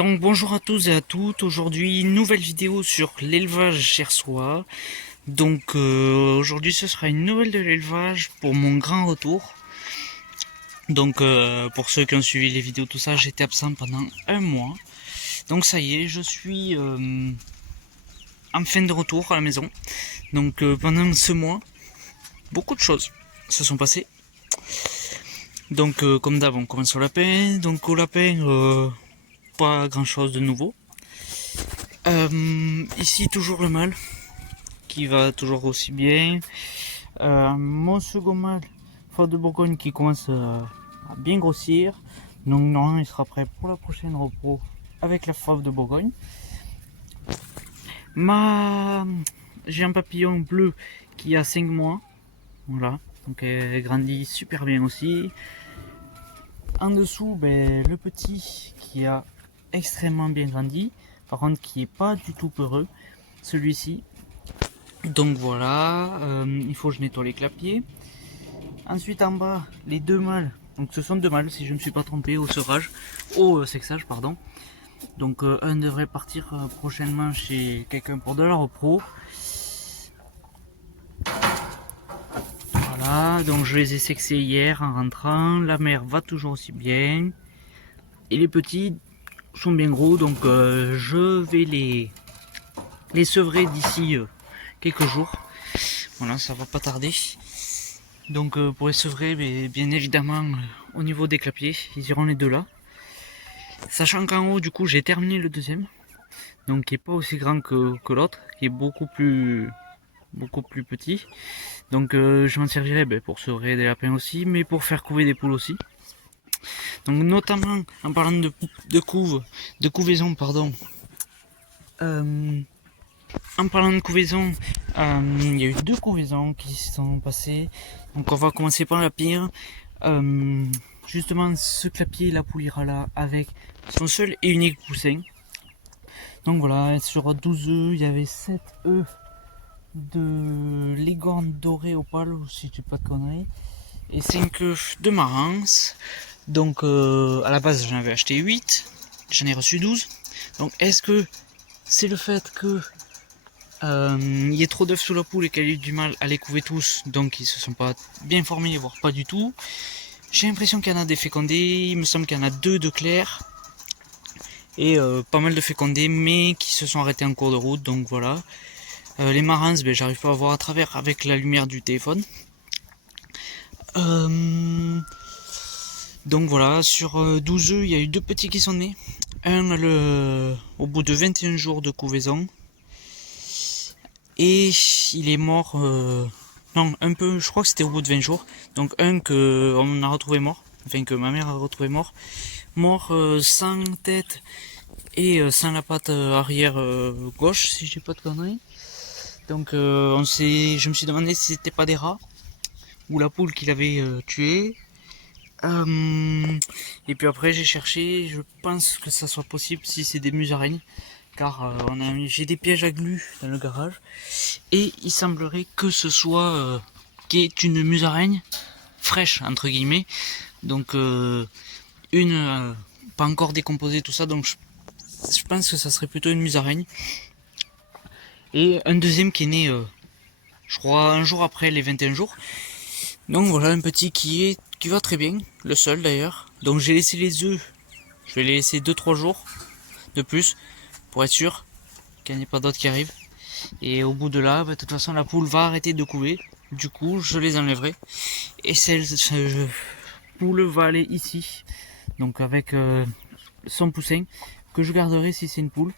Donc bonjour à tous et à toutes, aujourd'hui nouvelle vidéo sur l'élevage gersois. Donc aujourd'hui ce sera une nouvelle de l'élevage pour mon grand retour. Donc pour ceux qui ont suivi les vidéos tout ça, j'étais absent pendant un mois. Donc ça y est, je suis en fin de retour à la maison. Donc pendant ce mois, beaucoup de choses se sont passées. Donc comme d'hab on commence au lapin. Donc au lapin, pas grand chose de nouveau. Ici toujours le mâle qui va toujours aussi bien. Mon second mâle, Fauve de Bourgogne, qui commence à bien grossir. Donc normalement il sera prêt pour la prochaine repos avec la Fauve de Bourgogne. J'ai un papillon bleu qui a 5 mois. Voilà. Donc elle grandit super bien aussi. En dessous, le petit qui a extrêmement bien grandi. Par contre qui est pas du tout peureux. Celui-ci. Donc voilà, il faut que je nettoie les clapiers. Ensuite en bas, les deux mâles. Donc ce sont deux mâles si je ne me suis pas trompé au serrage, au sexage pardon. Donc un devrait partir prochainement chez quelqu'un pour de la repro. Voilà, donc je les ai sexés hier en rentrant. La mère va toujours aussi bien. Et les petits sont bien gros, donc je vais les sevrer d'ici quelques jours. Voilà, ça va pas tarder. Donc pour les sevrer, bien évidemment, au niveau des clapiers, ils iront les deux là. Sachant qu'en haut, du coup, j'ai terminé le deuxième. Donc qui est pas aussi grand que l'autre, qui est beaucoup plus petit. Donc je m'en servirai pour sevrer des lapins aussi, mais pour faire couver des poules aussi. Donc notamment en parlant de couvaison, pardon. En parlant de couvaison, il y a eu deux couvaisons qui se sont passées. Donc on va commencer par la pire. Justement, ce clapier, la poule ira là avec son seul et unique poussin. Donc voilà, sur 12 œufs, il y avait 7 œufs de Leghorn doré au pâle, si tu pas de conneries, et 5 œufs de Marans. Donc à la base, j'en avais acheté 8, j'en ai reçu 12. Donc est-ce que c'est le fait que il y ait trop d'œufs sous la poule et qu'elle ait eu du mal à les couver tous, donc ils se sont pas bien formés, voire pas du tout. J'ai l'impression qu'il y en a des fécondés, il me semble qu'il y en a 2 de clairs, et pas mal de fécondés, mais qui se sont arrêtés en cours de route, donc voilà. Les marins, j'arrive pas à voir à travers avec la lumière du téléphone. Donc voilà, sur 12 œufs, il y a eu 2 petits qui sont nés. Un au bout de 21 jours de couvaison. Et il est mort, non, un peu, je crois que c'était au bout de 20 jours. Donc un que on a retrouvé mort, enfin que ma mère a retrouvé mort. Mort sans tête et sans la patte arrière gauche, si j'ai pas de conneries. Donc je me suis demandé si c'était pas des rats ou la poule qui l'avait tué. Et puis après j'ai cherché, je pense que ça soit possible si c'est des musaraignes, car j'ai des pièges à glu dans le garage et il semblerait que ce soit qui est une musaraigne fraîche entre guillemets, donc pas encore décomposée tout ça, donc je pense que ça serait plutôt une musaraigne. Et un deuxième qui est né je crois un jour après les 21 jours. Donc voilà un petit qui va très bien, le seul d'ailleurs. Donc j'ai laissé les œufs, je vais les laisser 2-3 jours de plus pour être sûr qu'il n'y ait pas d'autres qui arrivent. Et au bout de là, de toute façon la poule va arrêter de couver. Du coup je les enlèverai. Et cette poule va aller ici. Donc avec son poussin que je garderai si c'est une poule.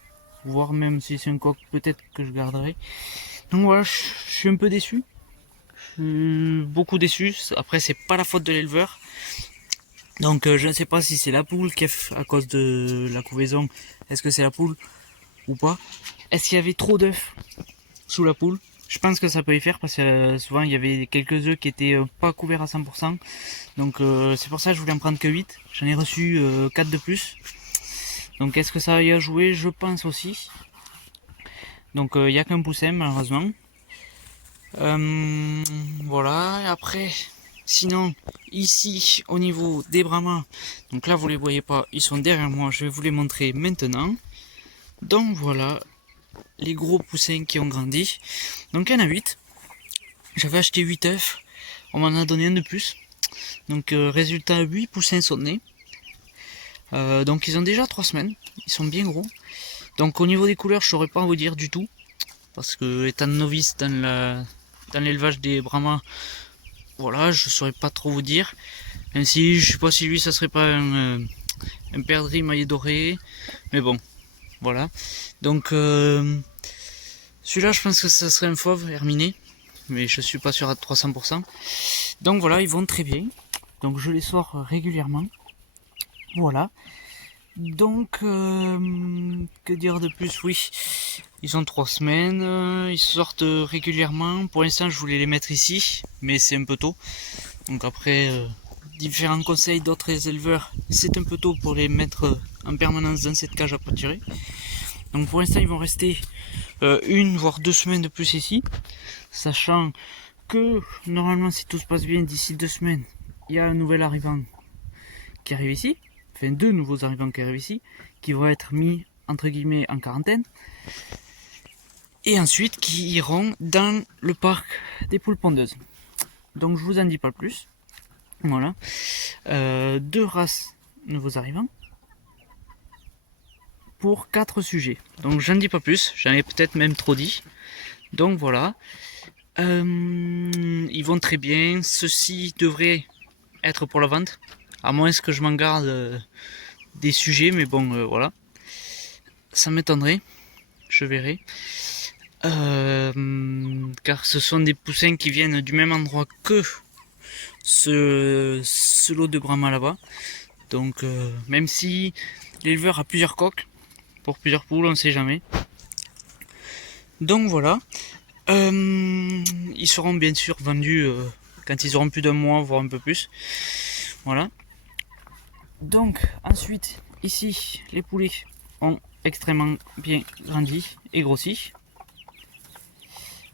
Voire même si c'est un coq, peut-être que je garderai. Donc voilà, je suis un peu déçu. Beaucoup déçu. Après c'est pas la faute de l'éleveur. Donc je ne sais pas si c'est la poule qui à cause de la couvaison. Est-ce que c'est la poule ou pas? Est-ce qu'il y avait trop d'œufs sous la poule? Je pense que ça peut y faire parce que souvent il y avait quelques œufs qui étaient pas couverts à 100%. Donc c'est pour ça que je voulais en prendre que 8. J'en ai reçu 4 de plus. Donc est-ce que ça va y a joué? Je pense aussi. Donc il n'y a qu'un poussin malheureusement. Voilà, et après, Sinon, ici, au niveau des Brahmas, donc là, vous les voyez pas, ils sont derrière moi. Je vais vous les montrer maintenant. Donc voilà, les gros poussins qui ont grandi. Donc il y en a 8. J'avais acheté 8 œufs. On m'en a donné un de plus. Donc résultat, 8 poussins sont nés. Donc ils ont déjà 3 semaines. Ils sont bien gros. Donc au niveau des couleurs, je saurais pas vous dire du tout. Parce que étant novice dans l'élevage des Brahmas, voilà, je saurais pas trop vous dire. Même si je sais pas si lui ça serait pas un perdrix maillé doré. Mais bon, voilà. Donc celui-là je pense que ça serait un fauve herminé. Mais je suis pas sûr à 300%. Donc voilà, ils vont très bien. Donc je les sors régulièrement. Voilà. Donc que dire de plus? Oui, ils ont 3 semaines, ils sortent régulièrement. Pour l'instant je voulais les mettre ici, mais c'est un peu tôt. Donc après différents conseils d'autres éleveurs, c'est un peu tôt pour les mettre en permanence dans cette cage à pâturer. Donc pour l'instant ils vont rester 1 voire 2 semaines de plus ici, sachant que normalement si tout se passe bien d'ici 2 semaines, il y a un nouvel arrivant qui arrive ici, enfin 2 nouveaux arrivants qui arrivent ici, qui vont être mis entre guillemets en quarantaine, et ensuite qui iront dans le parc des poules pondeuses. Donc je vous en dis pas plus. Voilà, 2 races nouveaux arrivants pour 4 sujets. Donc j'en dis pas plus, j'en ai peut-être même trop dit. Donc voilà, ils vont très bien. Ceci devrait être pour la vente, à moins que je m'en garde des sujets, mais bon voilà, ça m'étonnerait, je verrai. Car ce sont des poussins qui viennent du même endroit que ce lot de Brahma là-bas. Donc même si l'éleveur a plusieurs coques pour plusieurs poules, on ne sait jamais. Donc voilà, ils seront bien sûr vendus quand ils auront plus d'un mois, voire un peu plus. Voilà. Donc ensuite, ici, les poulets ont extrêmement bien grandi et grossi.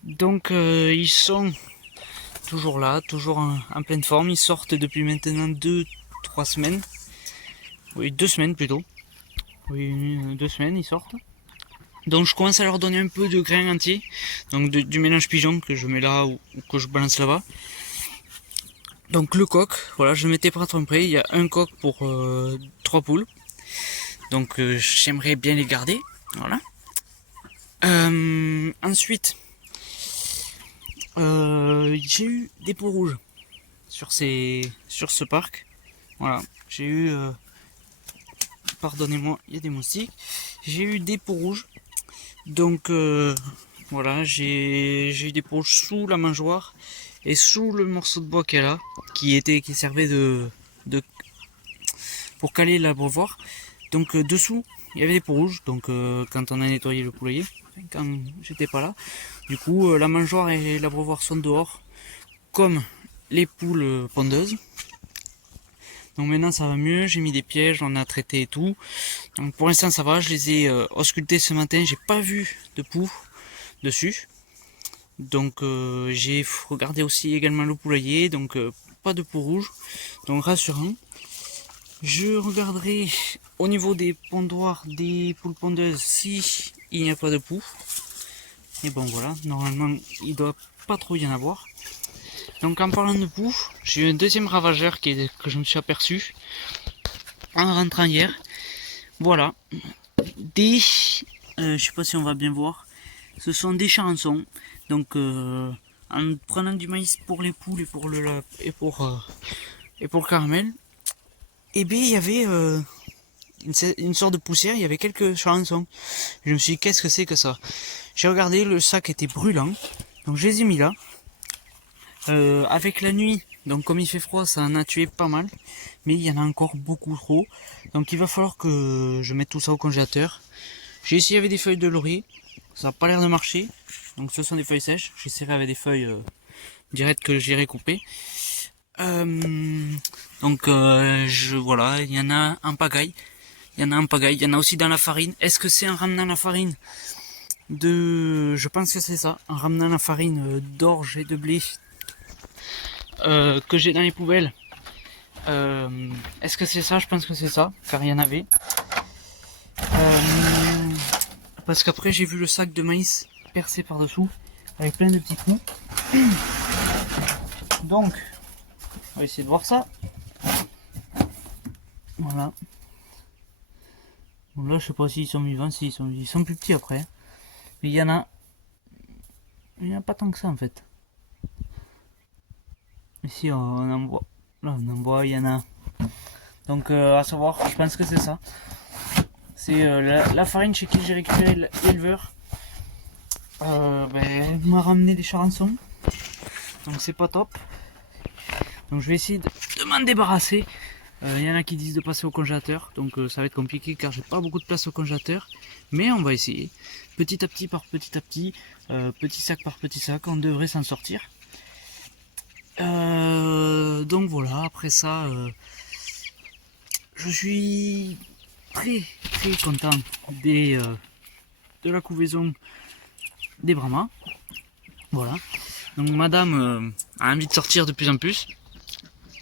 Donc ils sont toujours là, toujours en pleine forme. Ils sortent depuis maintenant 2-3 semaines. Oui, 2 semaines plutôt. Oui, 2 semaines ils sortent. Donc je commence à leur donner un peu de grain entier. Donc du mélange pigeon que je mets là ou que je balance là-bas. Donc le coq, voilà, je m'étais pas trompé. Il y a un coq pour 3 poules. Donc j'aimerais bien les garder. Voilà. Ensuite, j'ai eu des peaux rouges sur ce parc. Voilà, j'ai eu, pardonnez-moi, il y a des moustiques. J'ai eu des peaux rouges. Donc voilà, j'ai eu des peaux rouges sous la mangeoire et sous le morceau de bois qu'elle a, qui servait pour caler l'abreuvoir. Donc dessous, il y avait des peaux rouges. Donc quand on a nettoyé le poulailler, quand j'étais pas là, du coup la mangeoire et l'abreuvoir sont dehors, comme les poules pondeuses. Donc maintenant ça va mieux, j'ai mis des pièges, on a traité et tout. Donc pour l'instant ça va, je les ai auscultés ce matin, j'ai pas vu de poux dessus. Donc j'ai regardé aussi également le poulailler, donc pas de peau rouge, donc rassurant. Je regarderai au niveau des pondoirs des poules pondeuses si il n'y a pas de poux. Et bon voilà, normalement il doit pas trop y en avoir. Donc en parlant de poux, j'ai eu un deuxième ravageur que je me suis aperçu en rentrant hier. Voilà, je sais pas si on va bien voir, ce sont des charançons. Donc en prenant du maïs pour les poules et pour le caramel, et bien il y avait une sorte de poussière, il y avait quelques charançons. Je me suis dit qu'est-ce que c'est que ça? J'ai regardé, le sac était brûlant, donc je les ai mis là. Avec la nuit, donc comme il fait froid, ça en a tué pas mal, mais il y en a encore beaucoup trop. Donc il va falloir que je mette tout ça au congélateur. J'ai essayé avec des feuilles de laurier, ça n'a pas l'air de marcher. Donc ce sont des feuilles sèches, j'essaierai avec des feuilles directes que j'irai couper. Donc voilà, il y en a en pagaille. Il y en a aussi dans la farine. Est-ce que c'est en ramenant la farine je pense que c'est ça, en ramenant la farine d'orge et de blé que j'ai dans les poubelles. Est-ce que c'est ça? Je pense que c'est ça, car il y en avait. Parce qu'après j'ai vu le sac de maïs percé par dessous avec plein de petits trous. Donc on va essayer de voir ça. Voilà. Bon, là je sais pas s'ils sont vivants, s'ils sont plus petits après. Mais il y en a pas tant que ça en fait. Ici on en voit. Là on en voit, il y en a. Donc à savoir, je pense que c'est ça. C'est la farine chez qui j'ai récupéré l'éleveur. Elle m'a ramené des charançons. Donc c'est pas top. Donc je vais essayer de m'en débarrasser. Il y en a qui disent de passer au congélateur. Donc ça va être compliqué car j'ai pas beaucoup de place au congélateur. Mais on va essayer. Petit à petit par petit à petit. Petit sac par petit sac. On devrait s'en sortir. Donc voilà. Après ça, je suis très content de la couvaison des Brahmas. Voilà. Donc madame a envie de sortir de plus en plus.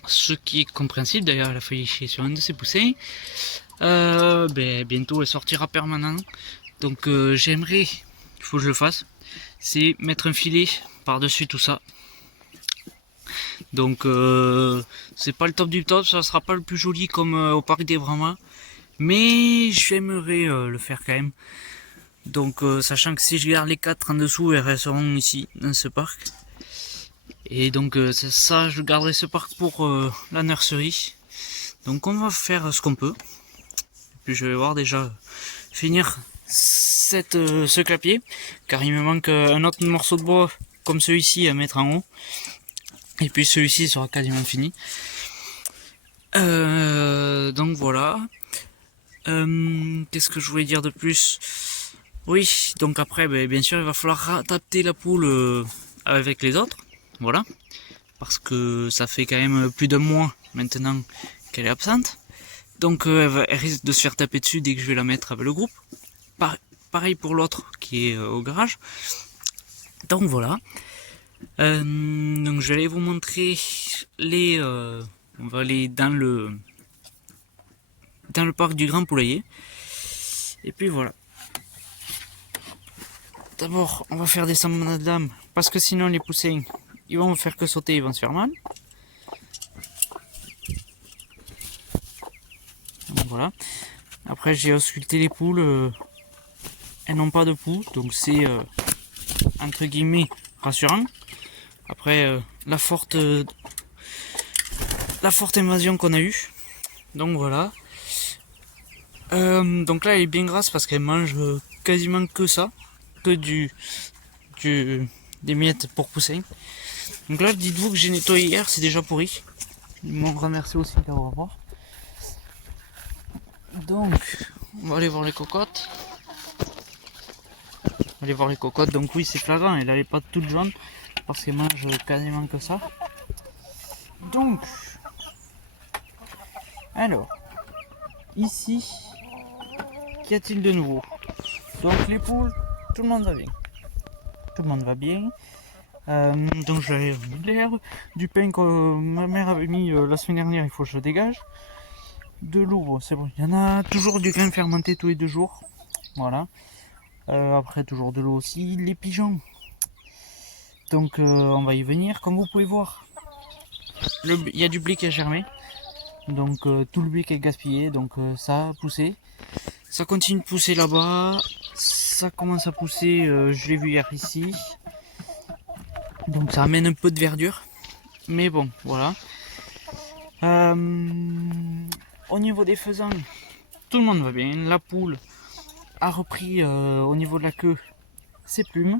Ce qui est compréhensible, d'ailleurs elle a failli chier sur un de ses poussins. Bientôt elle sortira permanent. Donc j'aimerais, il faut que je le fasse, c'est mettre un filet par-dessus tout ça. Donc c'est pas le top du top, ça sera pas le plus joli comme au parc des Brahmas. Mais j'aimerais le faire quand même. Donc sachant que si je garde les 4 en dessous, elles resteront ici dans ce parc. Et donc c'est ça, je garderai ce parc pour la nurserie. Donc on va faire ce qu'on peut. Et puis je vais voir déjà finir ce clapier. Car il me manque un autre morceau de bois comme celui-ci à mettre en haut. Et puis celui-ci sera quasiment fini. Donc voilà. Qu'est-ce que je voulais dire de plus? Oui, donc après, bien sûr, il va falloir adapter la poule avec les autres. Voilà. Parce que ça fait quand même plus d'un mois maintenant qu'elle est absente. Donc elle risque de se faire taper dessus dès que je vais la mettre avec le groupe. Pareil pour l'autre qui est au garage. Donc voilà. Donc je vais aller vous montrer les... on va aller dans le parc du Grand Poulailler. Et puis voilà. D'abord, on va faire descendre mon dame parce que sinon les poussins, ils vont me faire que sauter, ils vont se faire mal. Donc voilà. Après, j'ai ausculté les poules. Elles n'ont pas de pouls, donc c'est entre guillemets rassurant. Après la forte invasion qu'on a eue. Donc voilà. Donc là, elle est bien grasse parce qu'elle mange quasiment que ça. Que des miettes pour poussin. Donc là, dites-vous que j'ai nettoyé hier, c'est déjà pourri. Ils m'ont remercié aussi, là, on va voir. Donc, on va aller voir les cocottes. Donc oui, c'est flagrant, elle a les pattes toutes jaunes parce qu'elle mange quasiment que ça. Donc, alors, ici, qu'y a-t-il de nouveau? Donc les poules, tout le monde va bien. Tout le monde va bien. Donc j'ai de l'air, du pain que ma mère avait mis la semaine dernière, il faut que je dégage. De l'eau, bon, c'est bon. Il y en a toujours du grain fermenté tous les 2 jours. Voilà. Après toujours de l'eau aussi. Les pigeons. Donc on va y venir. Comme vous pouvez voir, il y a du blé qui a germé. Donc tout le blé qui est gaspillé. Donc ça a poussé. Ça continue de pousser là-bas. Ça commence à pousser, je l'ai vu hier ici. Donc ça amène un peu de verdure. Mais bon, voilà. Au niveau des faisans, tout le monde va bien. La poule a repris au niveau de la queue ses plumes.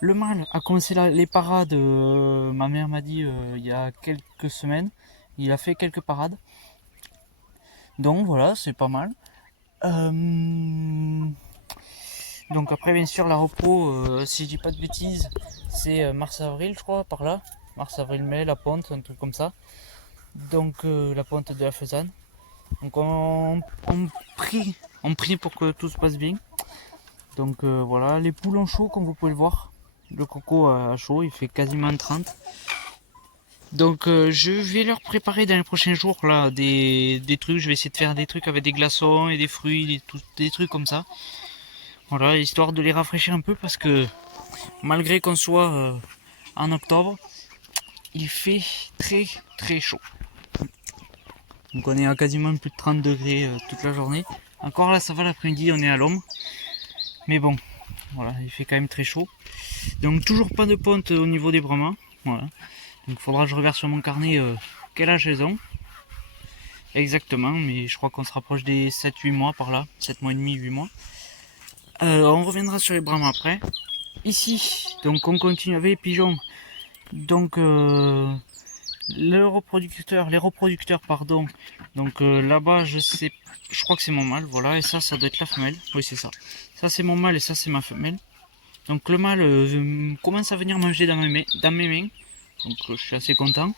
Le mâle a commencé les parades, ma mère m'a dit il y a quelques semaines. Il a fait quelques parades. Donc voilà, c'est pas mal. Donc après bien sûr la repos, si je dis pas de bêtises, c'est mars-avril je crois, par là. Mars-avril-mai, la ponte, un truc comme ça. Donc la ponte de la faisane. Donc on prie pour que tout se passe bien. Donc voilà, les poules ont chaud comme vous pouvez le voir. Le coco a chaud, il fait quasiment 30. Donc je vais leur préparer dans les prochains jours là des trucs. Je vais essayer de faire des trucs avec des glaçons et des fruits, des trucs comme ça. Voilà, histoire de les rafraîchir un peu parce que malgré qu'on soit en octobre, il fait très très chaud. Donc on est à quasiment plus de 30 degrés toute la journée. Encore là ça va, l'après-midi on est à l'ombre. Mais bon, voilà, il fait quand même très chaud. Donc toujours pas de ponte au niveau des brahmas. Voilà. Donc il faudra que je regarde sur mon carnet quel âge elles ont. Exactement, mais je crois qu'on se rapproche des 7-8 mois par là. 7 mois et demi, 8 mois. On reviendra sur les brahmas après. Ici, donc on continue avec les pigeons. Donc les reproducteurs pardon. Donc là-bas je crois que c'est mon mâle, voilà, et ça doit être la femelle. Oui c'est ça. Ça c'est mon mâle et ça c'est ma femelle. Donc le mâle commence à venir manger dans mes mains. Donc je suis assez content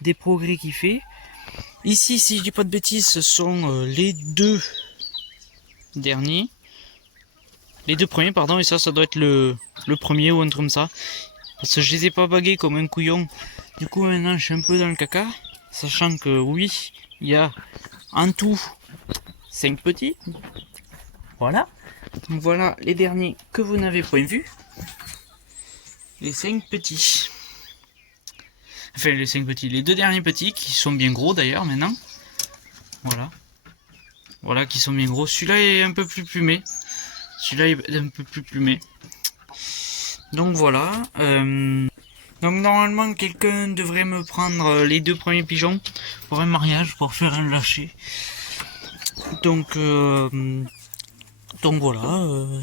des progrès qu'il fait. Ici, si je dis pas de bêtises, ce sont les deux derniers. Les deux premiers, pardon, et ça doit être le premier ou un truc comme ça. Parce que je les ai pas bagués comme un couillon. Du coup, maintenant, je suis un peu dans le caca. Sachant que, oui, il y a en tout 5 petits. Voilà. Donc voilà les derniers que vous n'avez point vus. Les 5 petits. Enfin, les 5 petits. Les deux derniers petits, qui sont bien gros d'ailleurs, maintenant. Voilà. Voilà, qui sont bien gros. Celui-là est un peu plus plumé. Celui-là est un peu plus plumé. Donc voilà. Donc normalement quelqu'un devrait me prendre les deux premiers pigeons pour un mariage, pour faire un lâcher. Donc voilà,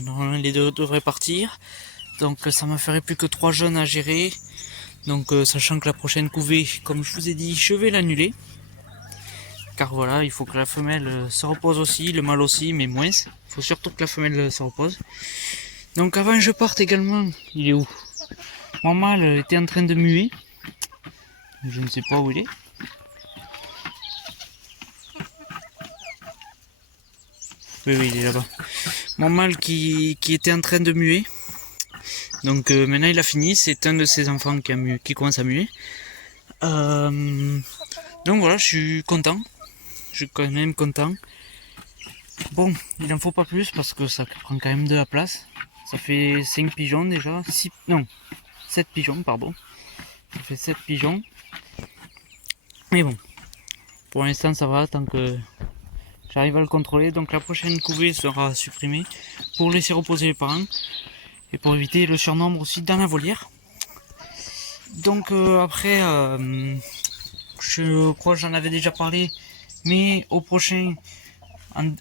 normalement les deux devraient partir. Donc ça me ferait plus que 3 jeunes à gérer. Donc sachant que la prochaine couvée, comme je vous ai dit, je vais l'annuler. Car voilà, il faut que la femelle se repose aussi, le mâle aussi, mais moins. Il faut surtout que la femelle se repose. Donc avant que je parte également, il est où? Mon mâle était en train de muer. Je ne sais pas où il est. Oui, il est là-bas. Mon mâle qui était en train de muer. Donc maintenant il a fini, c'est un de ses enfants qui commence à muer. Donc voilà, je suis content. Je suis quand même content. Bon, il en faut pas plus parce que ça prend quand même de la place. Ça fait 5 pigeons déjà. 7 pigeons, pardon. Ça fait 7 pigeons. Mais bon, pour l'instant ça va tant que j'arrive à le contrôler. Donc la prochaine couvée sera supprimée pour laisser reposer les parents. Et pour éviter le surnombre aussi dans la volière. Donc après, je crois que j'en avais déjà parlé. Mais au prochain,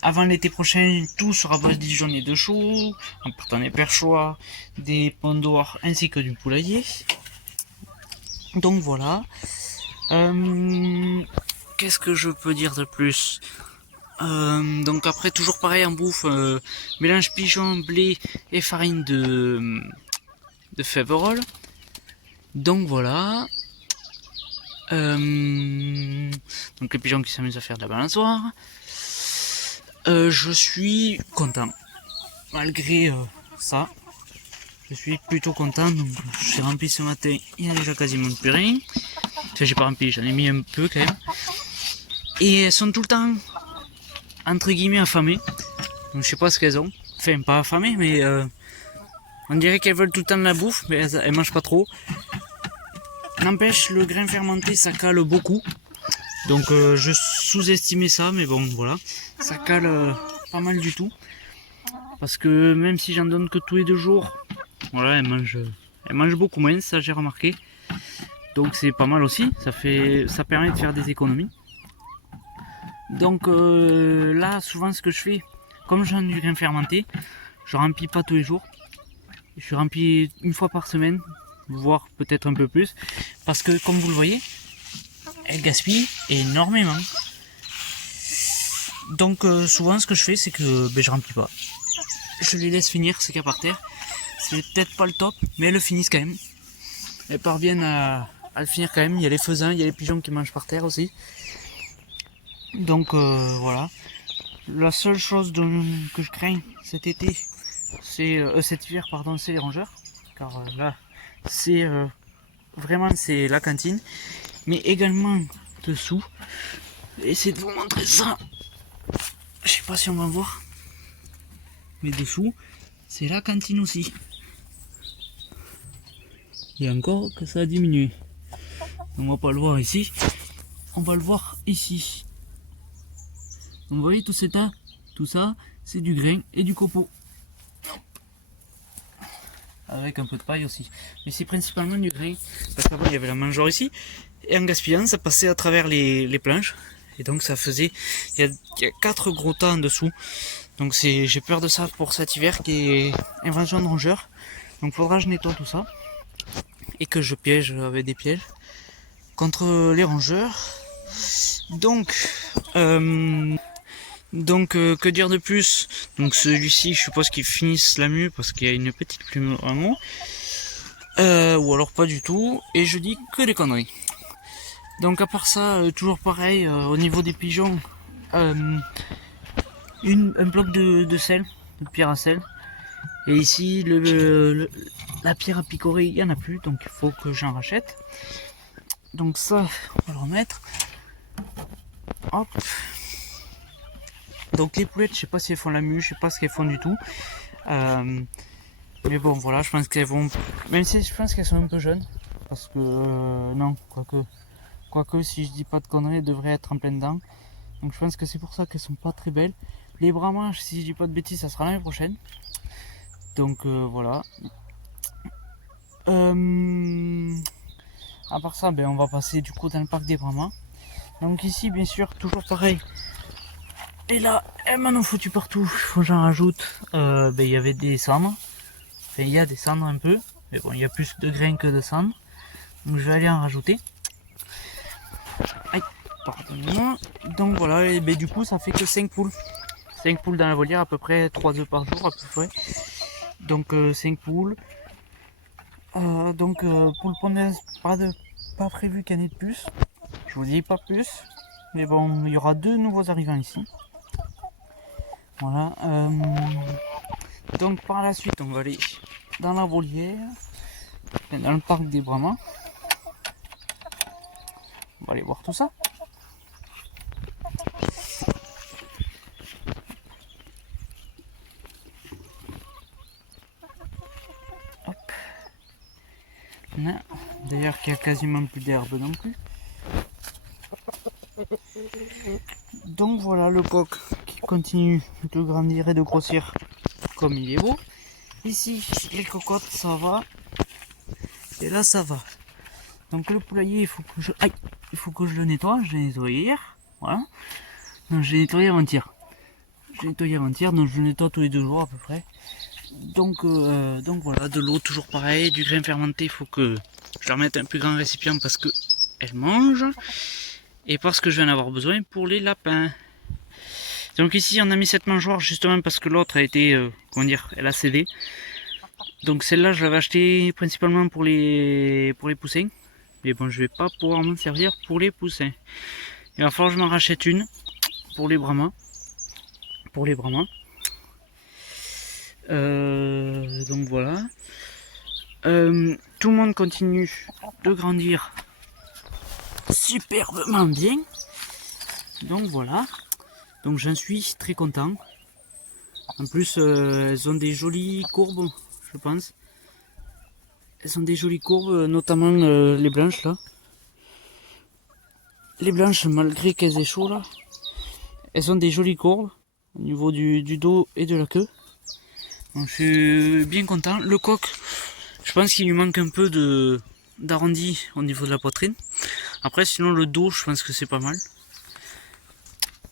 avant l'été prochain, tout sera badigeonné de choux, en partant des perchois, des pondoirs ainsi que du poulailler. Donc voilà. Qu'est-ce que je peux dire de plus? Donc après toujours pareil en bouffe, mélange pigeon, blé et farine de Faverolles. Donc voilà. Donc les pigeons qui s'amusent à faire de la balançoire. Je suis content. Malgré ça, je suis plutôt content. Donc j'ai rempli ce matin, il y a déjà quasiment plus rien. Enfin, j'ai pas rempli, j'en ai mis un peu quand même. Et elles sont tout le temps entre guillemets affamées. Donc je sais pas ce qu'elles ont. Enfin pas affamées, mais on dirait qu'elles veulent tout le temps de la bouffe, mais elles mangent pas trop. N'empêche, le grain fermenté ça cale beaucoup. Donc je sous-estimais ça, mais bon voilà. Ça cale pas mal du tout. Parce que même si j'en donne que tous les 2 jours, voilà, elles mangent beaucoup moins, ça j'ai remarqué. Donc c'est pas mal aussi, ça permet de faire des économies. Donc là, souvent ce que je fais, comme j'ai du grain fermenté, je remplis pas tous les jours. Je remplis une fois par semaine, voire peut-être un peu plus. Parce que comme vous le voyez, elles gaspillent énormément. Donc souvent ce que je fais, c'est que je remplis pas. Je les laisse finir ce qu'il y a par terre. C'est peut-être pas le top, mais elles le finissent quand même. Elles parviennent à le finir quand même. Il y a les faisans, il y a les pigeons qui mangent par terre aussi. Donc voilà. La seule chose que je crains cet été, cet hiver pardon, c'est les rongeurs. Car là, c'est vraiment c'est la cantine. mais également dessous. Je vais essayer de vous montrer ça. Je sais pas si on va voir, mais dessous, c'est la cantine aussi. Et encore que ça a diminué. On va pas le voir ici, on va le voir ici. Donc vous voyez tout ça, c'est du grain et du copeaux. Avec un peu de paille aussi. Mais c'est principalement du grain, parce qu'avant il y avait la mangeoire ici, et en gaspillant ça passait à travers les planches, et donc ça faisait, il y a 4 gros tas en dessous, donc j'ai peur de ça pour cet hiver qui est invasion de rongeurs, donc faudra que je nettoie tout ça, et que je piège avec des pièges, contre les rongeurs. Donc, que dire de plus? Donc celui-ci, je suppose qu'il finisse la mue parce qu'il y a une petite plume en haut. Ou alors pas du tout. Et je dis que des conneries. Donc à part ça, toujours pareil, au niveau des pigeons, un bloc de sel, de pierre à sel. Et ici, la pierre à picorer, il n'y en a plus, donc il faut que j'en rachète. Donc ça, on va le remettre. Hop. Donc les poulettes, je sais pas si elles font la mue, je sais pas ce qu'elles font du tout. Mais bon, voilà, je pense qu'elles vont... Même si je pense qu'elles sont un peu jeunes. Parce que... non, quoique, si je dis pas de conneries, elles devraient être en plein dedans. Donc je pense que c'est pour ça qu'elles sont pas très belles. Les bramages, si je dis pas de bêtises, ça sera l'année prochaine. Donc voilà. À part ça, ben, on va passer du coup dans le parc des bramas. Donc ici, bien sûr, toujours pareil. Et là, elles m'en ont foutu partout. Il faut que j'en rajoute. Ben, il y avait des cendres. Enfin, il y a des cendres un peu. Mais bon, il y a plus de grains que de cendres. Donc je vais aller en rajouter. Aïe, pardonnez-moi. Donc voilà, et ben, du coup, ça fait que 5 poules. 5 poules dans la volière, à peu près 3 œufs par jour, à peu près. Donc 5 poules. Poule pondeuse, pas prévu qu'il y en ait de plus. Je vous dis pas plus. Mais bon, il y aura 2 nouveaux arrivants ici. Voilà. Donc par la suite, on va aller dans la volière, dans le parc des Brahmas. On va aller voir tout ça. Hop. D'ailleurs, qu'il n'y a quasiment plus d'herbe non plus. Donc voilà le coq qui continue de grandir et de grossir comme il est beau. Ici, les cocottes, ça va. Et là, ça va. Donc le poulailler, il faut que je le nettoie. Je l'ai nettoyé hier. Voilà. Donc je l'ai nettoyé avant-hier. Donc je le nettoie tous les 2 jours à peu près. Donc voilà, de l'eau toujours pareil, du grain fermenté, il faut que je leur mette un plus grand récipient parce que elle mange. Et parce que je vais en avoir besoin pour les lapins. Donc ici on a mis cette mangeoire justement parce que l'autre a été, comment dire, elle a cédé. Donc celle-là je l'avais achetée principalement pour les poussins. Mais bon, je vais pas pouvoir m'en servir pour les poussins. Il va falloir que je m'en rachète une pour les brahmas. Donc voilà. Tout le monde continue de grandir superbement bien. Donc voilà. Donc j'en suis très content. En plus, elles ont des jolies courbes, je pense. Elles ont des jolies courbes, notamment les blanches là. Les blanches, malgré qu'elles aient chaud là, elles ont des jolies courbes au niveau du dos et de la queue. Donc je suis bien content. Le coq, je pense qu'il lui manque un peu d'arrondi au niveau de la poitrine. Après, sinon le dos, je pense que c'est pas mal.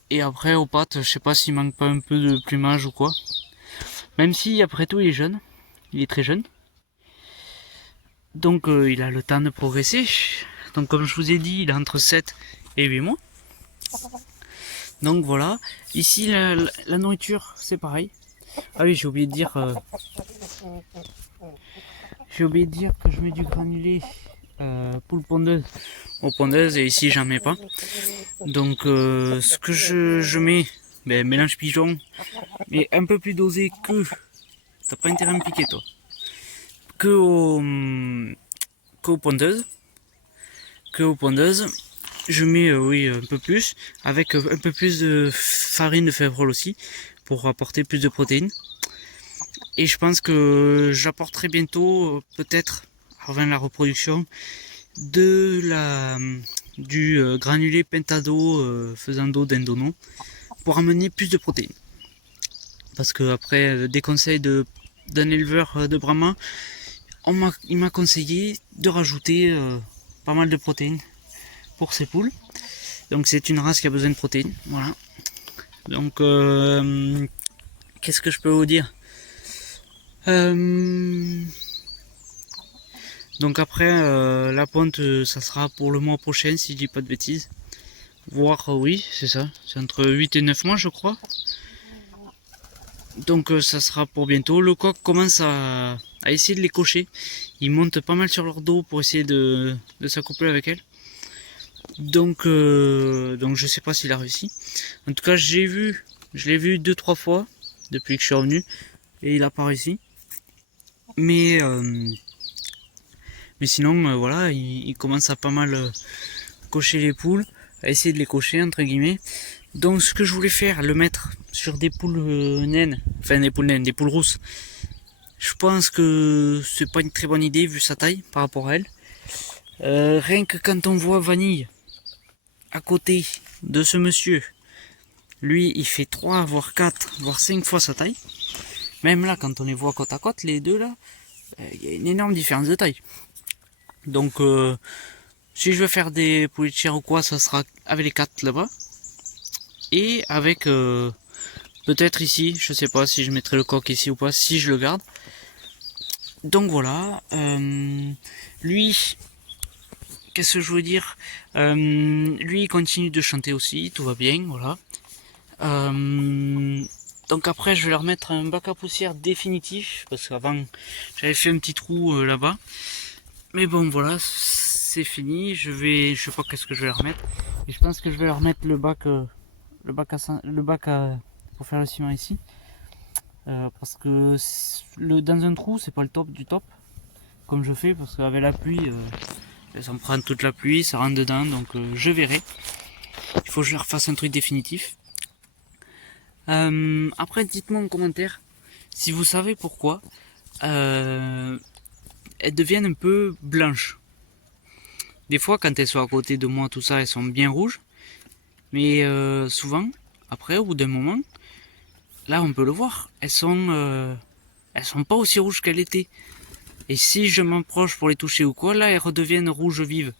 Et après, aux pattes, je sais pas s'il manque pas un peu de plumage ou quoi. Même si, après tout, il est jeune. Il est très jeune. Donc, il a le temps de progresser. Donc, comme je vous ai dit, il a entre 7 et 8 mois. Donc, voilà. Ici, la nourriture, c'est pareil. Ah oui, j'ai oublié de dire... que je mets du granulé poule pondeuse aux pondeuses. Et ici, j'en mets pas. Donc, ce que je mets... Ben, mélange pigeon, mais un peu plus dosé que... T'as pas intérêt à me piquer, toi. Qu'aux pondeuses. qu'aux pondeuses, je mets oui un peu plus, avec un peu plus de farine de févrole aussi, pour apporter plus de protéines. Et je pense que j'apporterai bientôt, peut-être avant la reproduction, du granulé pentado faisando d'indono pour amener plus de protéines. Parce que après des conseils d'un éleveur de Brahma, il m'a conseillé de rajouter pas mal de protéines pour ses poules. Donc c'est une race qui a besoin de protéines, voilà. Donc qu'est-ce que je peux vous dire? Donc après la ponte ça sera pour le mois prochain si je dis pas de bêtises. Voire oui c'est ça, c'est entre 8 et 9 mois je crois. Donc ça sera pour bientôt. Le coq commence à essayer de les cocher. Ils montent pas mal sur leur dos pour essayer de s'accoupler avec elles. Donc je sais pas s'il a réussi. En tout cas je l'ai vu 2-3 fois depuis que je suis revenu et il a pas réussi. Mais sinon voilà, il commence à pas mal cocher les poules, à essayer de les cocher entre guillemets. Donc ce que je voulais faire, le mettre sur des poules naines, enfin des poules naines, des poules rousses. Je pense que c'est pas une très bonne idée vu sa taille par rapport à elle. Rien que quand on voit Vanille à côté de ce monsieur, lui il fait 3 voire 4 voire 5 fois sa taille. Même là quand on les voit côte à côte, les deux là, il y a une énorme différence de taille. Donc si je veux faire des poulets de chair ou quoi, ça sera avec les 4 là-bas. Et avec peut-être ici, je sais pas si je mettrai le coq ici ou pas, si je le garde. Donc voilà, lui, qu'est-ce que je veux dire, lui il continue de chanter aussi, tout va bien, voilà. Donc après je vais leur mettre un bac à poussière définitif, parce qu'avant j'avais fait un petit trou là-bas. Mais bon voilà, c'est fini, je sais pas qu'est-ce que je vais leur mettre. Et je pense que je vais leur mettre le bac pour faire le ciment ici. Parce que dans un trou c'est pas le top du top comme je fais, parce qu'avec la pluie ça me prend toute la pluie, ça rentre dedans, donc je verrai. Il faut que je leur fasse un truc définitif. Après dites-moi en commentaire si vous savez pourquoi elles deviennent un peu blanches. Des fois quand elles sont à côté de moi tout ça elles sont bien rouges, mais souvent après au bout d'un moment, là on peut le voir, elles sont pas aussi rouges qu'elles étaient. Et si je m'approche pour les toucher ou quoi, là elles redeviennent rouges vives.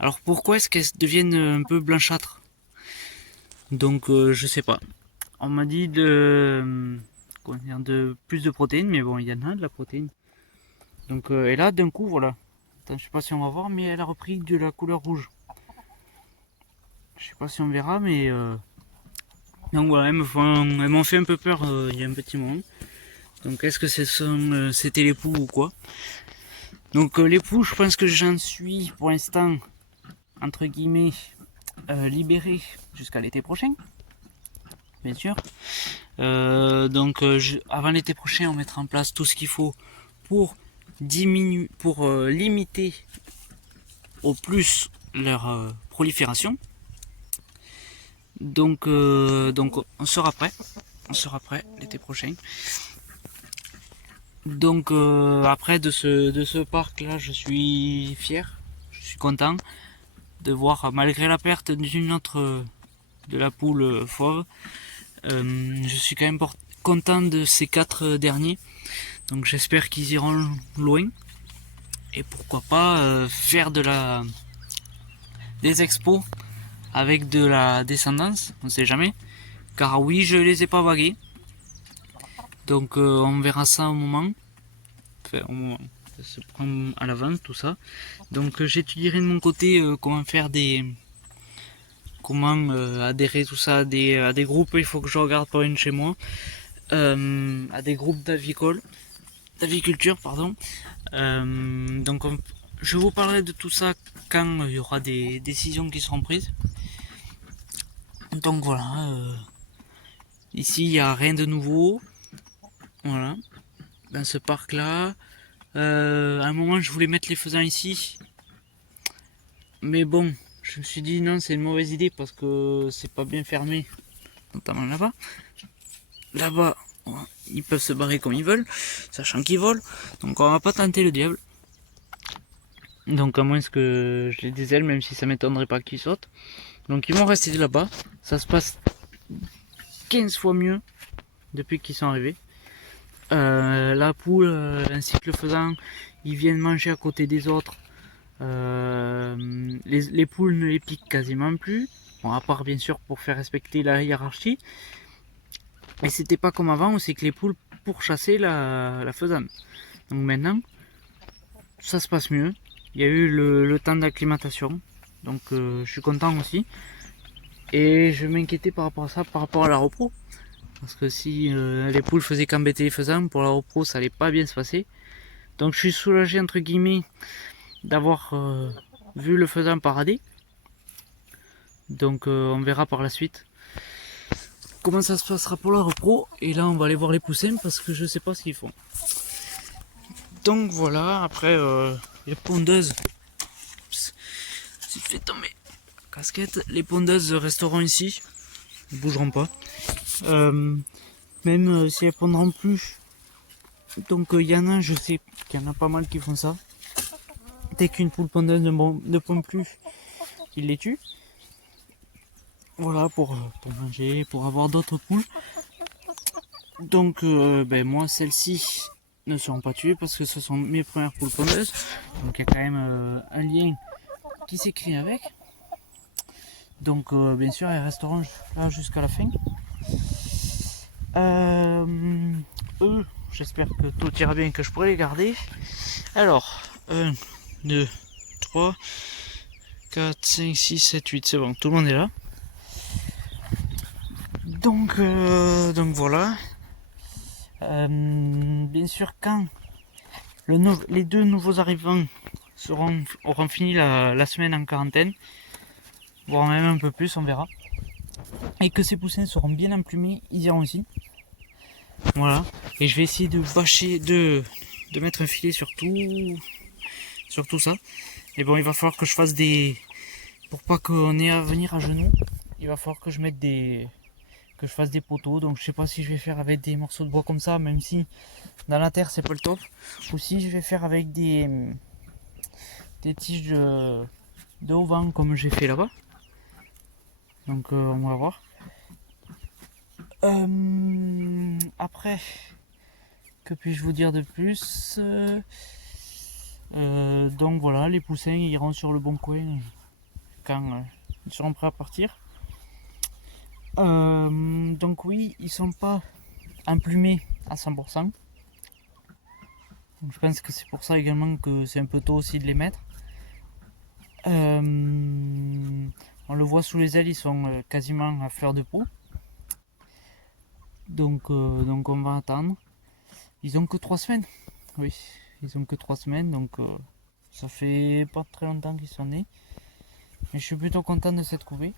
Alors pourquoi est-ce qu'elles deviennent un peu blanchâtres? Donc je sais pas. On m'a dit de plus de protéines, mais bon il y en a de la protéine. Donc et là d'un coup voilà. Attends, je sais pas si on va voir, mais elle a repris de la couleur rouge. Je sais pas si on verra, mais donc voilà, elles m'ont fait un peu peur il y a un petit moment. Donc est-ce que c'était les poux ou quoi? Donc les poux, je pense que j'en suis pour l'instant entre guillemets libéré jusqu'à l'été prochain, bien sûr. Donc avant l'été prochain, on mettra en place tout ce qu'il faut pour limiter au plus leur prolifération. Donc on sera prêt l'été prochain. Donc après de ce parc là, je suis fier, je suis content de voir, malgré la perte d'une autre de la poule fauve, je suis quand même content de ces 4 derniers. Donc j'espère qu'ils iront loin et pourquoi pas faire des expos avec de la descendance, on sait jamais. Car oui, je les ai pas vagués. Donc on verra ça au moment. Enfin, au moment. Ça se prend à l'avance tout ça. Donc j'étudierai de mon côté comment adhérer tout ça à des groupes. Il faut que je regarde par une chez moi. À des groupes d'aviculture, pardon. Donc je vous parlerai de tout ça quand il y aura des décisions qui seront prises. Donc voilà, ici il n'y a rien de nouveau. Voilà, dans ce parc là. À un moment je voulais mettre les faisans ici, Mais bon, je me suis dit non, c'est une mauvaise idée parce que c'est pas bien fermé, notamment là-bas. Là-bas, ils peuvent se barrer comme ils veulent, sachant qu'ils volent. Donc on va pas tenter le diable. Donc à moins que j'ai des ailes, même si ça m'étonnerait pas qu'ils sautent. Donc ils vont rester là-bas. Ça se passe 15 fois mieux depuis qu'ils sont arrivés. La poule, ainsi que le faisan, ils viennent manger à côté des autres. Les poules ne les piquent quasiment plus. Bon, à part bien sûr pour faire respecter la hiérarchie. Mais c'était pas comme avant où c'est que les poules pourchassaient la faisane. Donc maintenant, ça se passe mieux. Il y a eu le temps d'acclimatation. Donc je suis content aussi. Et je m'inquiétais par rapport à ça, par rapport à la repro. Parce que si les poules faisaient qu'embêter les faisans, pour la repro ça allait pas bien se passer. Donc je suis soulagé entre guillemets d'avoir vu le faisan parader. Donc on verra par la suite comment ça se passera pour la repro. Et là on va aller voir les poussins parce que je sais pas ce qu'ils font. Donc voilà, après les pondeuses, si tu fais tomber casquette, les pondeuses resteront ici, ne bougeront pas. Même si elles pondront plus. Donc il y en a, je sais qu'il y en a pas mal qui font ça. Dès qu'une poule pondeuse ne pond plus, ils les tuent. Voilà, pour manger, pour avoir d'autres poules. Donc moi, celles-ci ne seront pas tuées parce que ce sont mes premières poules pondeuses. Donc il y a quand même un lien qui s'écrit avec. Donc bien sûr, elles resteront là jusqu'à la fin. Eux, j'espère que tout ira bien, que je pourrai les garder. Alors, 1, 2, 3, 4, 5, 6, 7, 8, c'est bon, tout le monde est là. Donc voilà. Bien sûr, quand les deux nouveaux arrivants auront fini la semaine en quarantaine, voire même un peu plus, on verra. Et que ces poussins seront bien emplumés, ils iront aussi. Voilà. Et je vais essayer de bâcher, de mettre un filet sur tout ça. Et bon, il va falloir que je fasse pour pas qu'on ait à venir à genoux, il va falloir que je fasse des poteaux. Donc je sais pas si je vais faire avec des morceaux de bois comme ça, même si dans la terre c'est pas le top, ou si je vais faire avec des tiges de haut vent comme j'ai fait là-bas. Donc on va voir. Après, que puis-je vous dire de plus? Donc voilà, les poussins iront sur le bon coin quand ils seront prêts à partir. Donc oui, ils sont pas emplumés à 100%. Donc je pense que c'est pour ça également que c'est un peu tôt aussi de les mettre. On le voit sous les ailes, ils sont quasiment à fleur de peau. Donc on va attendre. Ils ont que 3 semaines. Oui, ils ont que 3 semaines, donc ça fait pas très longtemps qu'ils sont nés. Mais je suis plutôt content de cette couvée.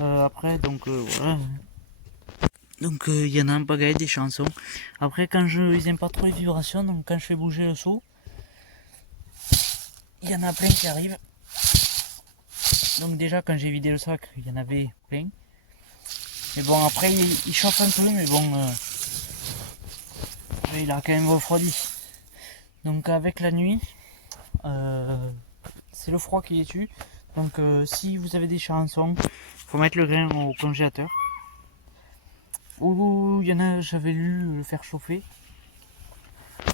Après, donc voilà. Donc il y en a un pagaille des chansons. Après, ils aiment pas trop les vibrations, donc quand je fais bouger le seau, il y en a plein qui arrivent. Donc déjà quand j'ai vidé le sac, il y en avait plein. Mais bon, après il chauffe un peu, mais bon, il a quand même refroidi. Donc avec la nuit, c'est le froid qui les tue. Donc si vous avez des charançons, faut mettre le grain au congélateur. Ou il y en a, j'avais lu le faire chauffer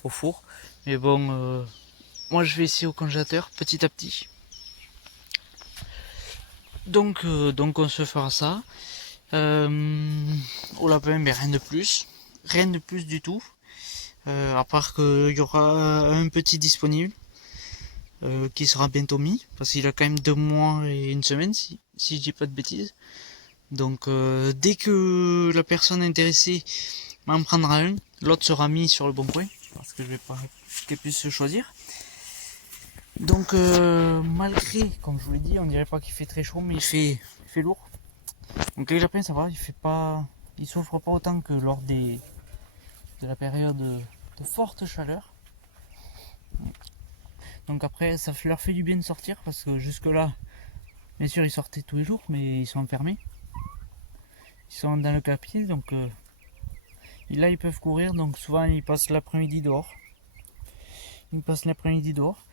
au four. Mais bon, moi je vais essayer au congélateur petit à petit. Donc on se fera ça. Au lapin, mais rien de plus. Rien de plus du tout. À part qu'il y aura un petit disponible. Qui sera bientôt mis. Parce qu'il a quand même 2 mois et 1 semaine, si je dis pas de bêtises. Donc dès que la personne intéressée m'en prendra un, l'autre sera mis sur le bon coin. Parce que je vais pas qu'elle puisse se choisir. Donc malgré, comme je vous l'ai dit, on dirait pas qu'il fait très chaud, mais il fait lourd. Donc les lapins ça va, ils souffrent pas autant que lors de la période de forte chaleur. Donc après ça leur fait du bien de sortir parce que jusque là, bien sûr ils sortaient tous les jours mais ils sont enfermés. Ils sont dans le clapier donc là ils peuvent courir, donc souvent ils passent l'après-midi dehors. Ils passent l'après-midi dehors.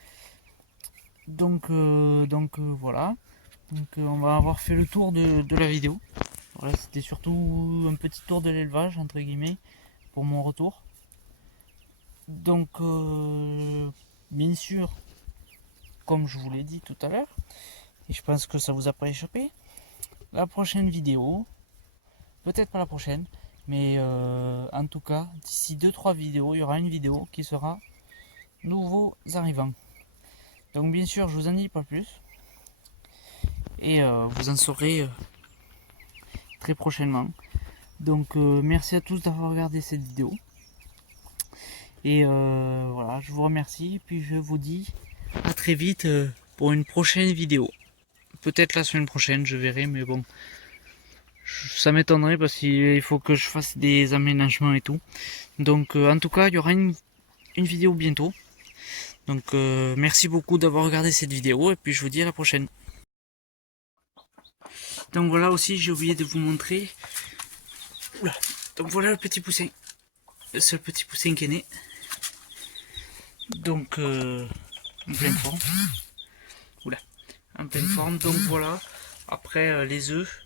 Donc voilà. Donc on va avoir fait le tour de la vidéo. Voilà, c'était surtout un petit tour de l'élevage entre guillemets pour mon retour. Donc bien sûr, comme je vous l'ai dit tout à l'heure, et je pense que ça vous a pas échappé, la prochaine vidéo, peut-être pas la prochaine, mais en tout cas d'ici 2-3 vidéos, il y aura une vidéo qui sera nouveaux arrivants. Donc bien sûr je vous en dis pas plus. Et vous en saurez très prochainement. Donc merci à tous d'avoir regardé cette vidéo. Et voilà, je vous remercie. Et puis je vous dis à très vite pour une prochaine vidéo. Peut-être la semaine prochaine, je verrai, mais bon. Ça m'étonnerait parce qu'il faut que je fasse des aménagements et tout. Donc en tout cas, il y aura une vidéo bientôt. Donc merci beaucoup d'avoir regardé cette vidéo et puis je vous dis à la prochaine. Donc voilà aussi, j'ai oublié de vous montrer. Oula. Donc voilà le petit poussin. Le seul petit poussin qui est né. Donc en pleine forme. Oula. En pleine forme. Donc voilà. Après les œufs.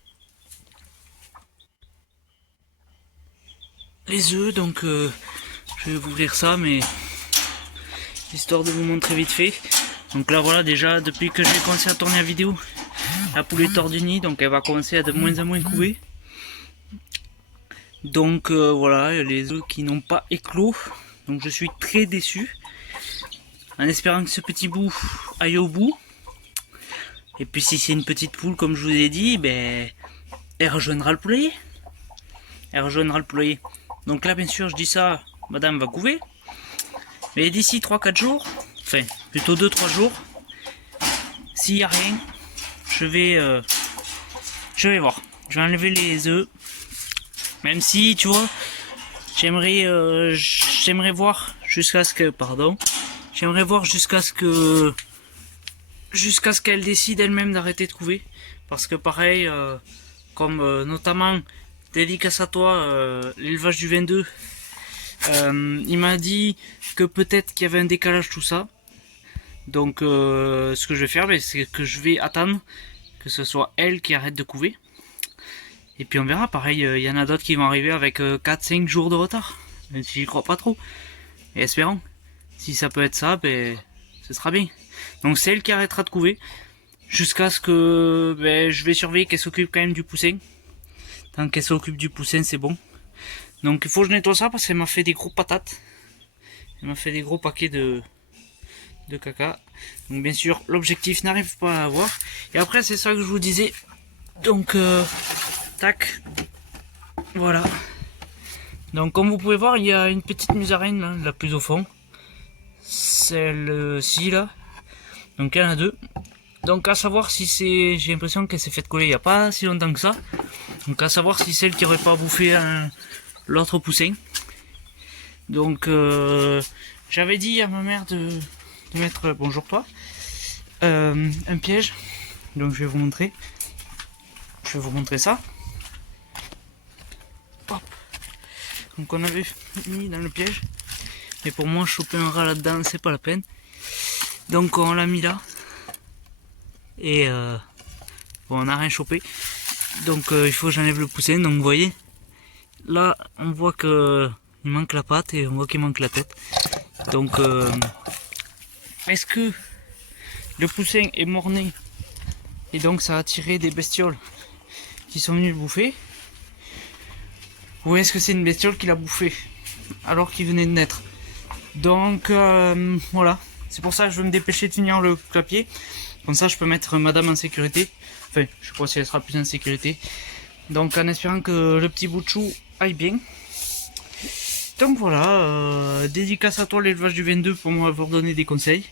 Les œufs, donc je vais vous ouvrir ça, mais histoire de vous montrer vite fait. Donc là voilà, déjà depuis que j'ai commencé à tourner la vidéo, la poule est hors du nid, donc elle va commencer à de moins en moins couver. Donc voilà, les œufs qui n'ont pas éclos, donc je suis très déçu. En espérant que ce petit bout aille au bout. Et puis si c'est une petite poule, comme je vous ai dit, ben elle rejoindra le poulailler. Elle rejoindra le poulailler. Donc là bien sûr je dis ça, madame va couver. Mais d'ici 3-4 jours, enfin plutôt 2-3 jours, s'il n'y a rien, je vais voir. Je vais enlever les œufs. Même si, tu vois, j'aimerais voir jusqu'à ce que, j'aimerais voir jusqu'à ce qu'elle décide elle-même d'arrêter de couver. Parce que pareil, comme notamment, dédicace à toi, l'élevage du 22, il m'a dit que peut-être qu'il y avait un décalage tout ça. Donc ce que je vais faire, c'est que je vais attendre que ce soit elle qui arrête de couver. Et puis on verra, pareil, il y en a d'autres qui vont arriver avec 4-5 jours de retard. Même si j'y crois pas trop. Et espérons. Si ça peut être ça, ben ce sera bien. Donc c'est elle qui arrêtera de couver. Jusqu'à ce que je vais surveiller qu'elle s'occupe quand même du poussin. Tant qu'elle s'occupe du poussin, c'est bon. Donc il faut que je nettoie ça parce qu'elle m'a fait des gros patates. Elle m'a fait des gros paquets de caca. Donc bien sûr, l'objectif n'arrive pas à avoir. Et après, c'est ça que je vous disais. Donc, tac. Voilà. Donc comme vous pouvez voir, il y a une petite musaraigne là, la plus au fond. Celle-ci là. Donc il y en a deux. Donc à savoir si c'est... J'ai l'impression qu'elle s'est faite coller il n'y a pas si longtemps que ça. Donc à savoir si celle qui aurait pas bouffé l'autre poussin. Donc j'avais dit à ma mère de mettre... Bonjour toi. Un piège. Donc je vais vous montrer. Je vais vous montrer ça. Hop. Donc on avait mis dans le piège. Mais pour moi choper un rat là-dedans c'est pas la peine. Donc on l'a mis là. Et bon, on n'a rien chopé. Donc il faut que j'enlève le poussin. Donc vous voyez. Là on voit que il manque la patte et on voit qu'il manque la tête. Donc est-ce que le poussin est mort-né et donc ça a attiré des bestioles qui sont venues le bouffer? Ou est-ce que c'est une bestiole qui l'a bouffé alors qu'il venait de naître? Donc voilà, c'est pour ça que je veux me dépêcher de finir le clapier. Comme ça je peux mettre madame en sécurité. Enfin, je sais pas si elle sera plus en sécurité. Donc en espérant que le petit bout de chou aille bien. Donc voilà, dédicace à toi l'élevage du 22 pour m'avoir donné des conseils.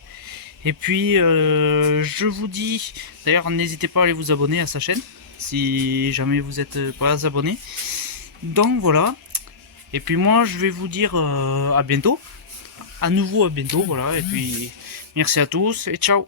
Et puis je vous dis, d'ailleurs n'hésitez pas à aller vous abonner à sa chaîne si jamais vous êtes pas abonné. Donc voilà, et puis moi je vais vous dire à bientôt, à nouveau à bientôt, voilà, et puis Merci à tous et ciao.